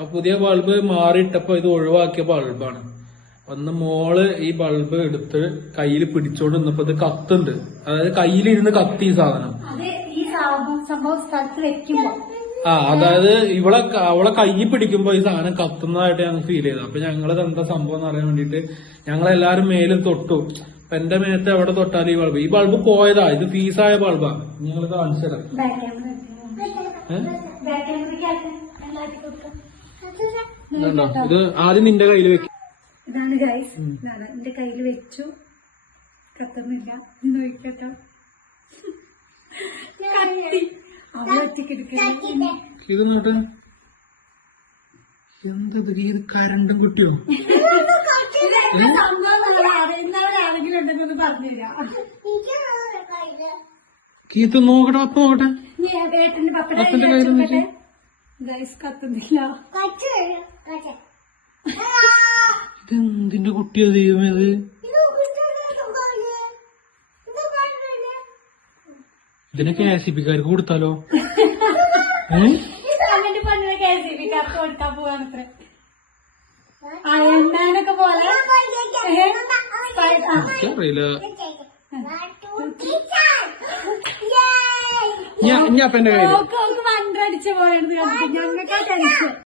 ആ പുതിയ ബൾബ് മാറിയിട്ടപ്പോ ഇത് ഒഴിവാക്കിയ ബൾബാണ്. ഒന്ന് മോള് ഈ ബൾബ് എടുത്ത് കയ്യിൽ പിടിച്ചോണ്ട് നിന്നപ്പോ ഇത് കത്തുണ്ട്. അതായത് കയ്യിലിരുന്ന് കത്തി ഈ സാധനം. അതായത് അവളെ കൈ പിടിക്കുമ്പോ ഈ സാധനം കത്തുന്നതായിട്ട് ഞങ്ങൾക്ക് ഫീൽ ചെയ്തു. അപ്പൊ ഞങ്ങളത് എന്താ സംഭവം എന്ന് അറിയാൻ വേണ്ടിട്ട് ഞങ്ങളെല്ലാരും മേലും തൊട്ടു. അപ്പൊ എന്റെ മേത്ത് എവിടെ തൊട്ടാലും ഈ ബൾബ് പോയതാ. ഇത് ഫീസായ ബൾബാ. ഞങ്ങൾ കാണിച്ചു തരാം. ഇത് ആദ്യം നിന്റെ കയ്യിൽ വെക്കും. ഇതാണ് ഗൈസ്, ഇതാണ് എന്റെ കയ്യിൽ വെച്ചു. കത്തുന്നില്ല. നോക്കട്ടോ, ഇത് നോട്ട്. എന്തത് ഇത് കരണ്ടും കിട്ടിയോ? ആരെങ്കിലും ഉണ്ടെന്ന് പറഞ്ഞുതരാം. കീത്ത് നോക്കട്ടെ, അപ്പൊ നോക്കട്ടെ. പപ്പന്റെ കയ്യിൽ ഗൈസ് കത്തുന്നില്ല. ഇതെന്തിന്റെ കുട്ടിയാ ദൈവമേ ഇത്? ഇതിനെ KCB-ക്കാർക്ക് കൊടുത്താലോ? കൊടുക്കാൻ പോവാണത്രേ. അയണ്ണാനൊക്കെ പോലെ അറിയില്ല. ഞാൻ അപ്പന്റെ കയ്യിൽ മന്ത്രടിച്ച പോയത് ഞങ്ങൾക്ക് ടെൻഷൻ.